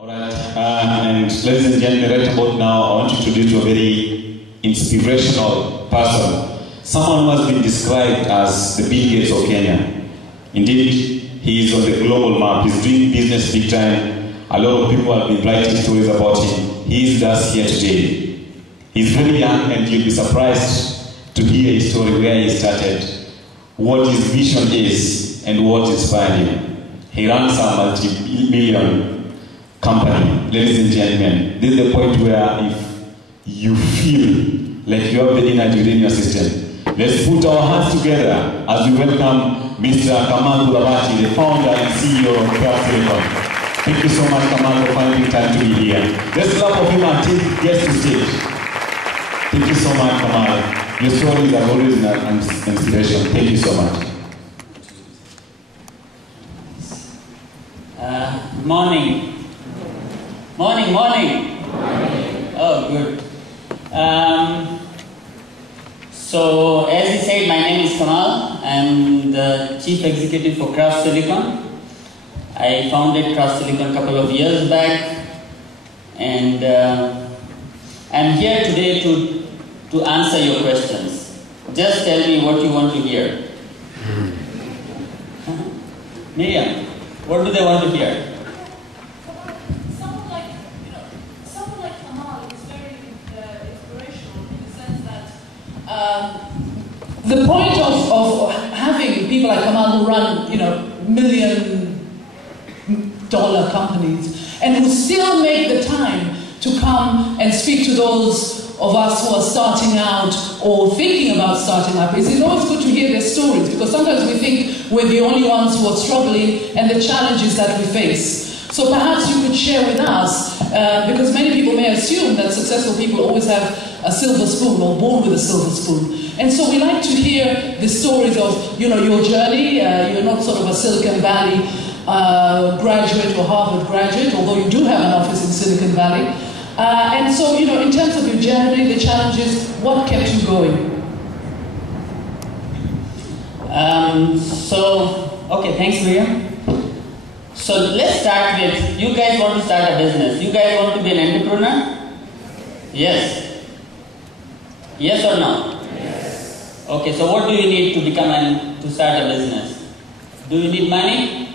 Alright, and ladies and gentlemen, right about now, I want to introduce you to a very inspirational person. Someone who has been described as the Bill Gates of Kenya. Indeed, he is on the global map. He's doing business big time. A lot of people have been writing stories about him. He is thus here today. He's very young, and you'll be surprised to hear his story, where he started, what his vision is, and what inspired him. He runs a multi-million company. Ladies and gentlemen, this is the point where if you feel like you have the energy within your system, let's put our hands together as we welcome Mr. Kamal Budhabhatti, the founder and CEO of AfricaTalentbank. Thank you so much, Kamal, for finding time to be here. Let's clap for him until he gets to stage. Thank you so much, Kamal. Your stories are always an inspiration. Thank you so much. Good morning. Morning. Oh, good. So, as he said, my name is Kamal. I'm the Chief Executive for Craft Silicon. I founded Craft Silicon a couple of years back, and I'm here today to answer your questions. Just tell me what you want to hear. Miriam, what do they want to hear? The point of having people like Kamal who run, million-dollar companies and who still make the time to come and speak to those of us who are starting out or thinking about starting up, it's always good to hear their stories, because sometimes we think we're the only ones who are struggling and the challenges that we face. So perhaps you could share with us, because many people may assume that successful people always have a silver spoon or born with a silver spoon. And so we like to hear the stories of, your journey. You're not sort of a Silicon Valley graduate or Harvard graduate, although you do have an office in Silicon Valley. And so, in terms of your journey, the challenges, what kept you going? Okay, thanks, Miriam. So let's start with, you guys want to start a business. You guys want to be an entrepreneur? Yes. Yes or no? Yes. Okay, so what do you need to start a business? Do you need money?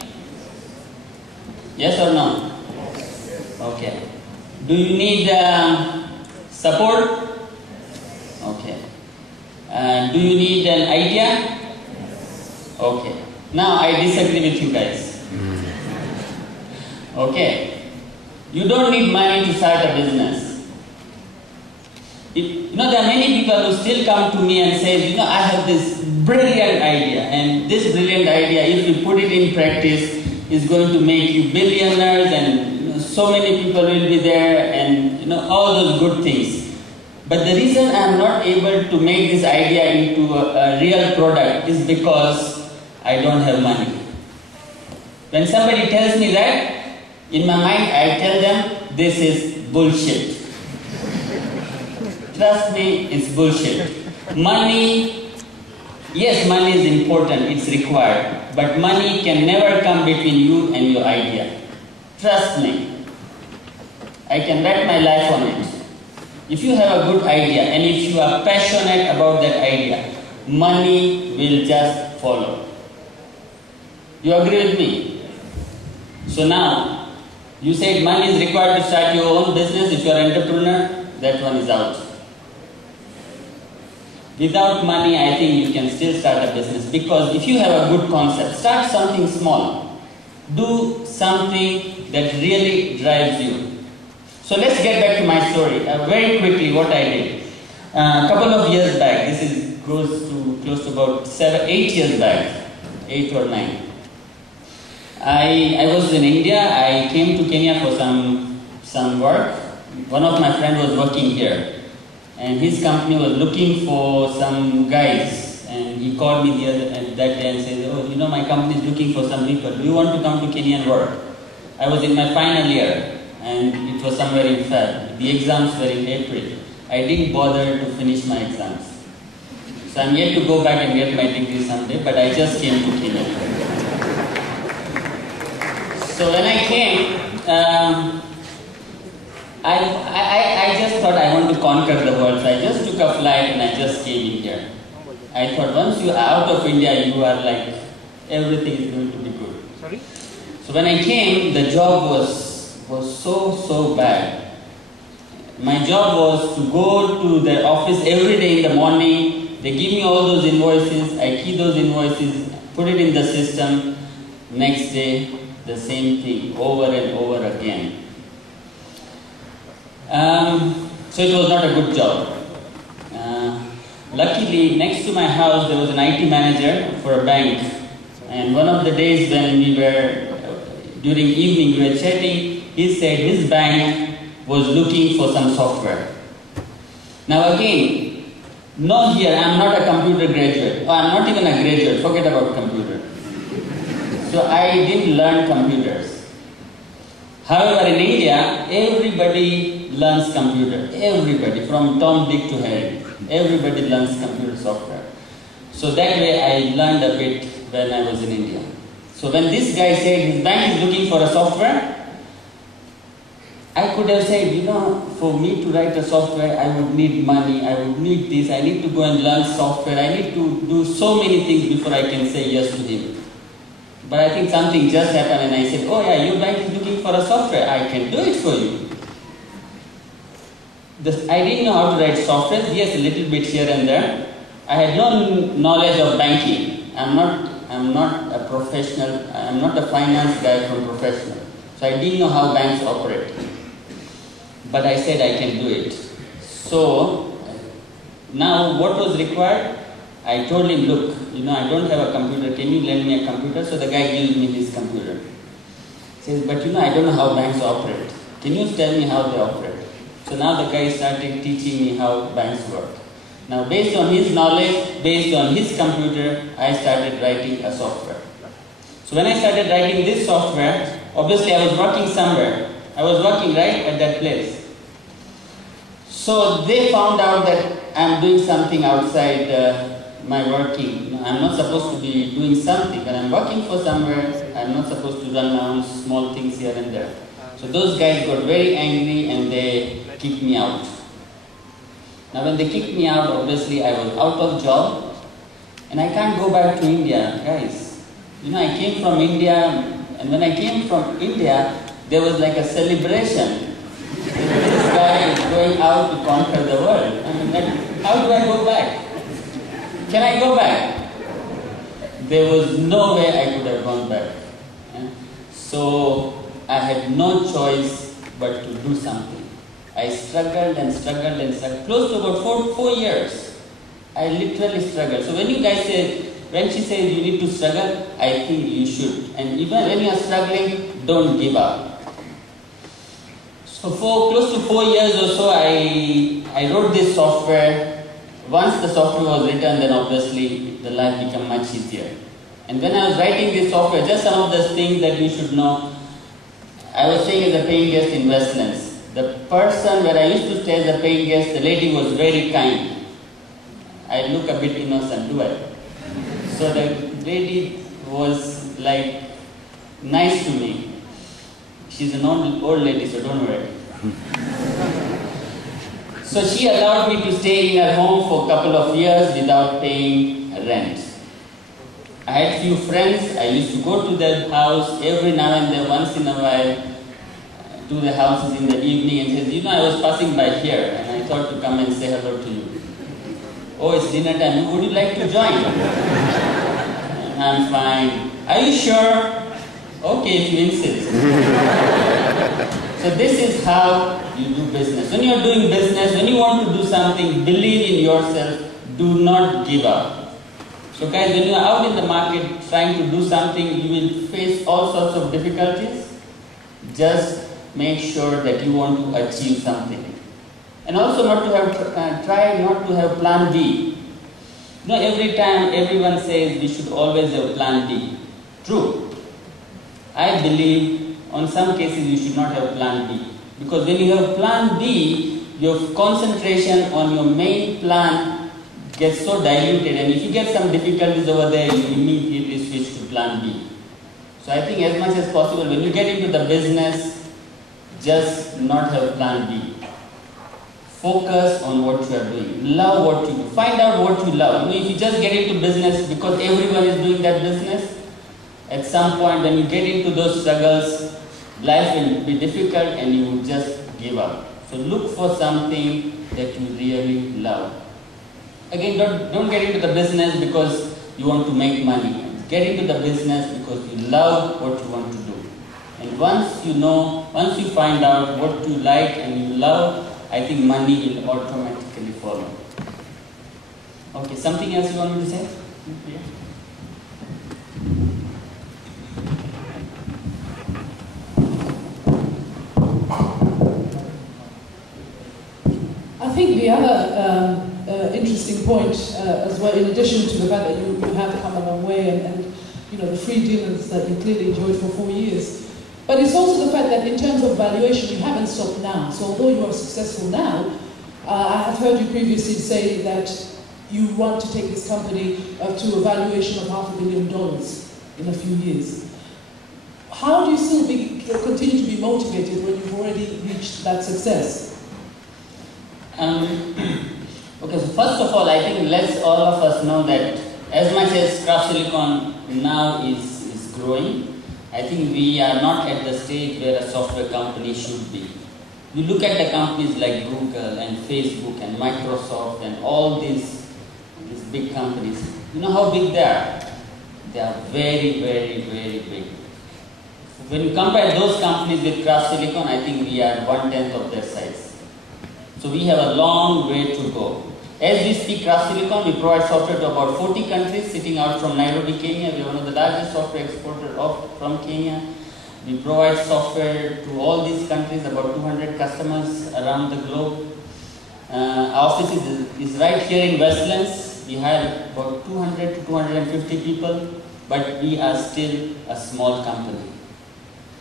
Yes or no? Yes. Okay. Do you need support? Okay. Do you need an idea? Okay. Now I disagree with you guys. Okay. You don't need money to start a business. There are many people who still come to me and say, I have this brilliant idea, and this brilliant idea, if you put it in practice, is going to make you billionaires, and so many people will be there, and all those good things. But the reason I am not able to make this idea into a real product is because I don't have money. When somebody tells me that, in my mind I tell them, this is bullshit. Trust me, it's bullshit. Money, yes, money is important, it's required. But money can never come between you and your idea. Trust me. I can bet my life on it. If you have a good idea and if you are passionate about that idea, money will just follow. You agree with me? So now, you said money is required to start your own business. If you are an entrepreneur, that one is out. Without money, I think you can still start a business, because if you have a good concept, start something small. Do something that really drives you. So let's get back to my story. Very quickly, what I did. A couple of years back, this goes to close to about 8 years back, 8 or 9. I was in India. I came to Kenya for some work. One of my friends was working here, and his company was looking for some guys. And he called me that day and said, "Oh, my company is looking for some people. Do you want to come to Kenya and work?" I was in my final year, and it was somewhere in Feb. The exams were in April. I didn't bother to finish my exams. So I'm yet to go back and get my degree someday, but I just came to Kenya. So when I came, I just thought I want to conquer the world, so I just took a flight and I just came in here. I thought once you are out of India, you are like, everything is going to be good. Sorry? So when I came, the job was so bad. My job was to go to the office every day in the morning. They give me all those invoices, I keep those invoices, put it in the system. Next day, the same thing, over and over again. So it was not a good job. Luckily, next to my house, there was an IT manager for a bank. And one of the days when we were, during evening, we were chatting, he said his bank was looking for some software. Now again, no here, I am not a computer graduate. I am not even a graduate, forget about computer. So I didn't learn computers. However, in India, everybody learns computer. Everybody, from Tom, Dick to Harry. Everybody learns computer software. So that way I learned a bit when I was in India. So when this guy said his bank is looking for a software, I could have said, you know, for me to write a software, I would need money, I would need this, I need to go and learn software, I need to do so many things before I can say yes to him. But I think something just happened and I said, oh yeah, your bank is looking for a software, I can do it for you. I didn't know how to write software, yes, a little bit here and there. I had no knowledge of banking. I'm not a professional, I'm not a finance guy from professional. So I didn't know how banks operate. But I said I can do it. So now what was required? I told him, look, you know, I don't have a computer, can you lend me a computer? So the guy gave me his computer. He says, but you know, I don't know how banks operate. Can you tell me how they operate? So now the guy started teaching me how banks work. Now based on his knowledge, based on his computer, I started writing a software. So when I started writing this software, obviously I was working somewhere. I was working right at that place. So they found out that I'm doing something outside my working. I'm not supposed to be doing something, but I'm working for somewhere. I'm not supposed to run around small things here and there. So those guys got very angry and they kicked me out. Now when they kicked me out, obviously I was out of job and I can't go back to India, guys. You know, I came from India, and when I came from India, there was like a celebration. This guy is going out to conquer the world. I mean, how do I go back? Can I go back? There was no way I could have gone back. So I had no choice but to do something. I struggled and struggled and struggled, close to about 4 years. I literally struggled. So when you guys say, when she says you need to struggle, I think you should. And even when you are struggling, don't give up. So for close to 4 years or so, I wrote this software. Once the software was written, then obviously the life became much easier. And when I was writing this software, just some of the things that you should know, I was staying as a paying guest in Westlands. The person where I used to stay as a paying guest, the lady was very kind. I look a bit innocent, do I? So the lady was like nice to me. She's an old lady, so don't worry. So she allowed me to stay in her home for a couple of years without paying rent. I had few friends. I used to go to their house every now and then, once in a while, to the houses in the evening and says, you know, I was passing by here and I thought to come and say hello to you. Oh, it's dinner time. Would you like to join? I'm fine. Are you sure? Okay, if you insist. So this is how you do business. When you're doing business, when you want to do something, believe in yourself. Do not give up. So guys, when you're out in the market trying to do something, you will face all sorts of difficulties. Just make sure that you want to achieve something. And also not to have, try not to have plan B. You know, every time everyone says we should always have plan B. True. I believe on some cases you should not have plan B. Because when you have plan B, your concentration on your main plan gets so diluted, and if you get some difficulties over there, you immediately switch to plan B. So I think as much as possible, when you get into the business, just not have plan B. Focus on what you are doing. Love what you do. Find out what you love. If you just get into business because everyone is doing that business, at some point when you get into those struggles, life will be difficult and you will just give up. So look for something that you really love. Again, don't get into the business because you want to make money. Get into the business because you love what you want to do. And once you find out what you like and you love, I think money will automatically follow. Okay, something else you want me to say? Yeah. I think the other interesting point as well, in addition to the fact that you have come a long way and the free dinners that you clearly enjoyed for 4 years, but it's also the fact that in terms of valuation, you haven't stopped now. So although you are successful now, I have heard you previously say that you want to take this company to a valuation of $500 million in a few years. How do you still continue to be motivated when you've already reached that success? Okay, so first of all, I think let's all of us know that as much as Craft Silicon now is growing, I think we are not at the stage where a software company should be. You look at the companies like Google and Facebook and Microsoft and all these big companies. You know how big they are? They are very, very, very big. When you compare those companies with Craft Silicon, I think we are 1/10 of their size. So we have a long way to go. As we speak, Craft Silicon, we provide software to about 40 countries, sitting out from Nairobi, Kenya. We are one of the largest software exporters from Kenya. We provide software to all these countries, about 200 customers around the globe. Our office is right here in Westlands. We hire about 200 to 250 people, but we are still a small company.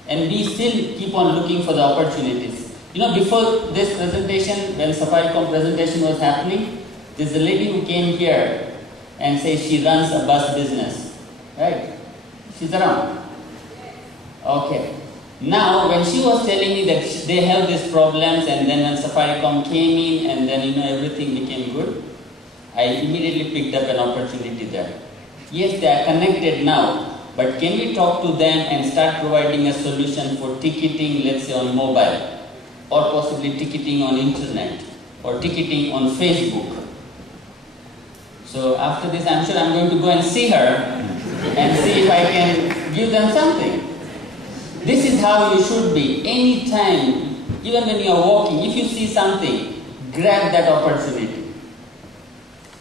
And we still keep on looking for the opportunities. Before this presentation, when Safaricom presentation was happening, there's a lady who came here and says she runs a bus business, right? She's around. Okay. Now, when she was telling me that they have these problems, and then when Safaricom came in, and then everything became good, I immediately picked up an opportunity there. Yes, they are connected now, but can we talk to them and start providing a solution for ticketing, let's say on mobile, or possibly ticketing on internet, or ticketing on Facebook? So after this, I'm sure I'm going to go and see her and see if I can give them something. This is how you should be. Anytime, even when you are walking, if you see something, grab that opportunity.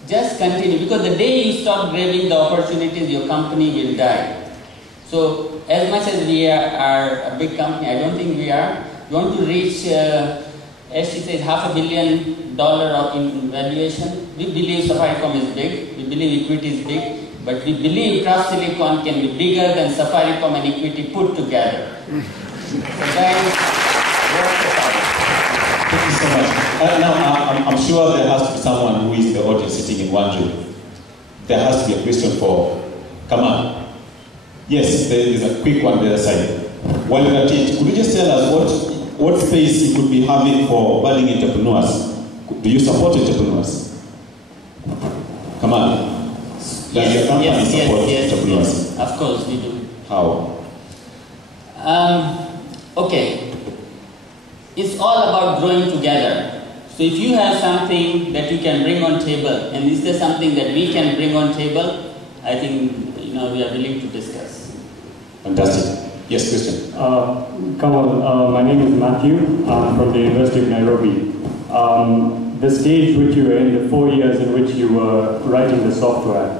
Just continue, because the day you stop grabbing the opportunities, your company will die. So as much as we are a big company, I don't think we are. We want to reach, as she says, $500 million in valuation. We believe Safaricom is big, we believe Equity is big, but we believe Craft Silicon can be bigger than Safaricom and Equity put together. So guys, work it out. Thank you so much. Now, I'm sure there has to be someone who is in the audience sitting in one room. There has to be a question for Kamal. Yes, there is a quick one the other side. While we're at it, could you just tell us what space you could be having for budding entrepreneurs? Do you support entrepreneurs? Kamal, does your company support entrepreneurs? Yes, of course we do. How? Okay, it's all about growing together. So if you have something that you can bring on table, and is there something that we can bring on table, I think we are willing to discuss. Fantastic. Yes, Christian. Kamal, my name is Matthew. I'm from the University of Nairobi. The stage which you were in, the 4 years in which you were writing the software,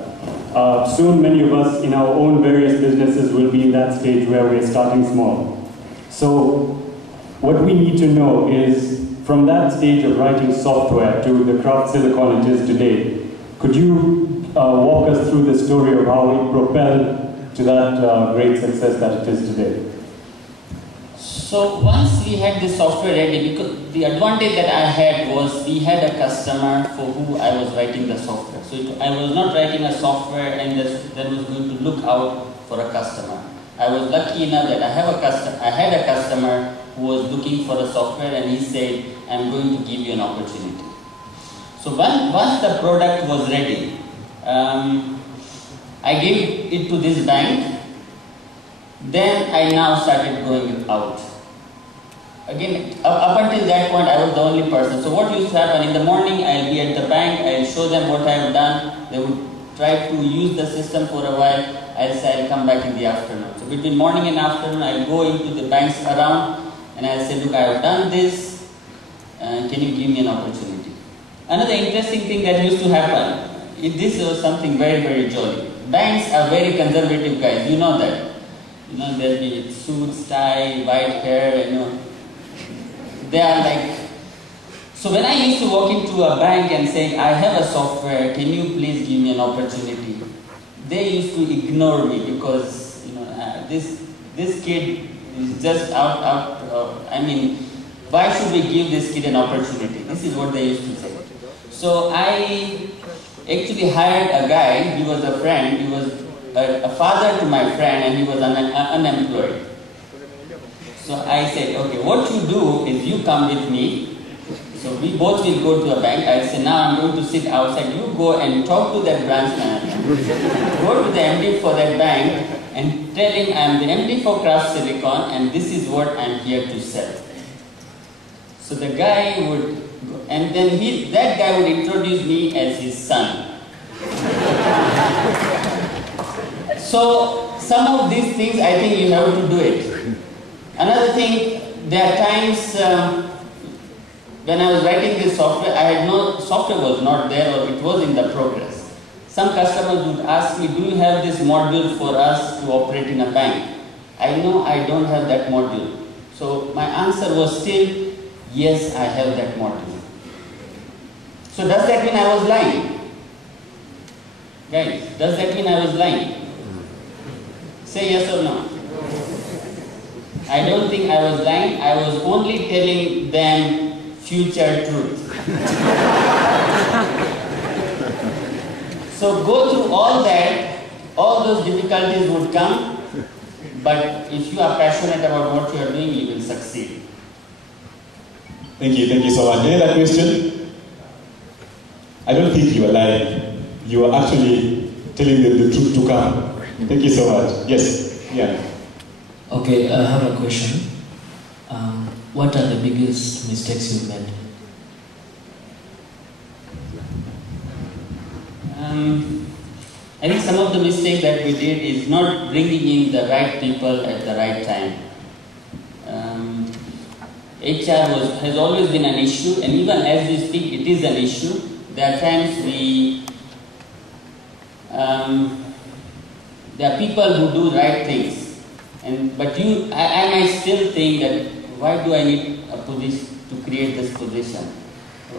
soon many of us in our own various businesses will be in that stage where we're starting small. So what we need to know is, from that stage of writing software to the Craft Silicon it is today, could you walk us through the story of how it propelled to that great success that it is today? So once we had the software ready, because the advantage that I had was we had a customer for who I was writing the software. So I was not writing a software and that was going to look out for a customer. I was lucky enough that I had a customer who was looking for a software, and he said, I'm going to give you an opportunity. So once the product was ready, I gave it to this bank. Then I now started going out. Again, up until that point, I was the only person. So what used to happen, in the morning, I'll be at the bank, I'll show them what I have done. They would try to use the system for a while. I'll say I'll come back in the afternoon. So between morning and afternoon, I'll go into the banks around and I'll say, look, I have done this. Can you give me an opportunity? Another interesting thing that used to happen, this was something very, very jolly. Banks are very conservative guys, you know that. You know, there'll be suits, tie, white hair, you know. They are like, so when I used to walk into a bank and say, I have a software, can you please give me an opportunity? They used to ignore me because, you know, this kid is just I mean, why should we give this kid an opportunity? This is what they used to say. So I actually hired a guy, he was a friend, he was a father to my friend, and he was unemployed. So I said, okay, what you do is you come with me. So we both will go to a bank. I said, now I'm going to sit outside. You go and talk to that branch manager. Go to the MD for that bank and tell him I'm the MD for Craft Silicon and this is what I'm here to sell. So the guy would go, and then that guy would introduce me as his son. So some of these things, I think you have to do it. Another thing, there are times when I was writing this software, software was not there or it was in the progress. Some customers would ask me, do you have this module for us to operate in a bank? I know I don't have that module. So my answer was still, yes, I have that module. So does that mean I was lying? Guys, does that mean I was lying? Say yes or no. I don't think I was lying. I was only telling them future truth. So go through all that, all those difficulties would come, but if you are passionate about what you are doing, you will succeed. Thank you so much. Any other question? I don't think you are lying. You are actually telling them the truth to come. Thank you so much. Yes, yeah. Okay, I have a question. What are the biggest mistakes you've made? I think some of the mistakes that we did is not bringing in the right people at the right time. HR has always been an issue, and even as we speak, it is an issue. There are times there are people who do right things, but I might still think that why do I need a position to create this position?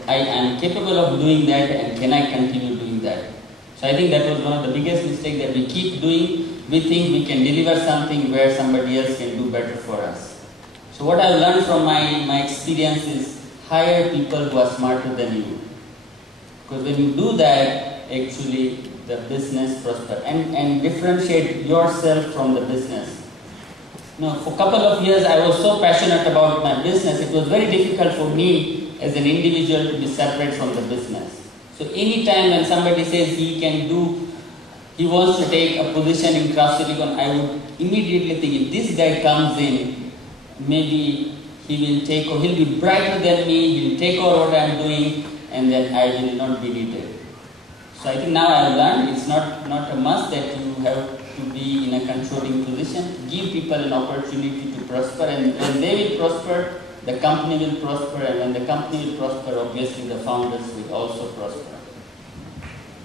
I am capable of doing that, and can I continue doing that? So I think that was one of the biggest mistakes that we keep doing. We think we can deliver something where somebody else can do better for us. So what I've learned from my experience is hire people who are smarter than you. Because when you do that, actually the business prospers. And differentiate yourself from the business. Now, for a couple of years I was so passionate about my business, it was very difficult for me as an individual to be separate from the business. So anytime when somebody says he wants to take a position in Craft Silicon, I would immediately think, if this guy comes in, maybe he'll be brighter than me, he'll take over what I'm doing, and then I will not be needed. So I think now I've learned it's not a must that you have to be in a controlling position. Give people an opportunity to prosper, and when they will prosper, the company will prosper, and when the company will prosper, obviously the founders will also prosper.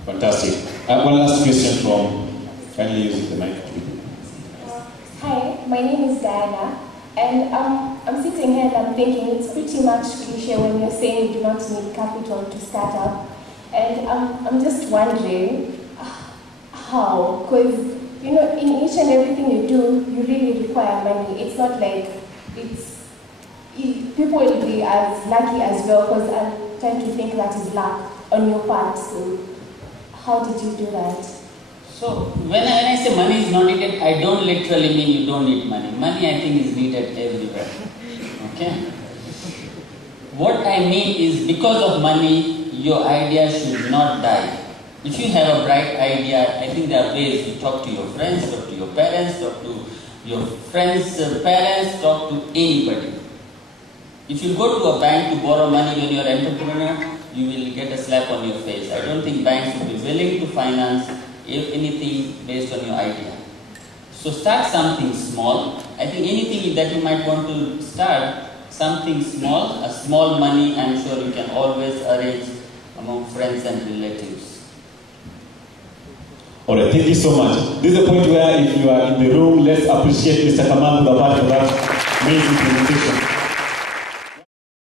Fantastic. One last question from, finally using the mic. Hi, my name is Diana, and I'm sitting here and I'm thinking it's pretty much cliche when you're saying you do not need capital to start up. And I'm just wondering how, because you know, in each and everything you do, you really require money. It's not like people will be as lucky as well, because I'm trying to think that is luck on your part. So how did you do that? So when I say money is not needed, I don't literally mean you don't need money. Money, I think, is needed everywhere. Okay? What I mean is, because of money, your idea should not die. If you have a bright idea, I think there are ways to talk to your friends, talk to your parents, talk to your friends' parents, talk to anybody. If you go to a bank to borrow money when you're an entrepreneur, you will get a slap on your face. I don't think banks will be willing to finance anything based on your idea. So start something small. I think anything that you might want to start, something small, a small money, I'm sure you can always arrange among friends and relatives. Alright, thank you so much. This is a point where if you are in the room, let's appreciate Mr. Kamal Budhabhatti for that amazing presentation.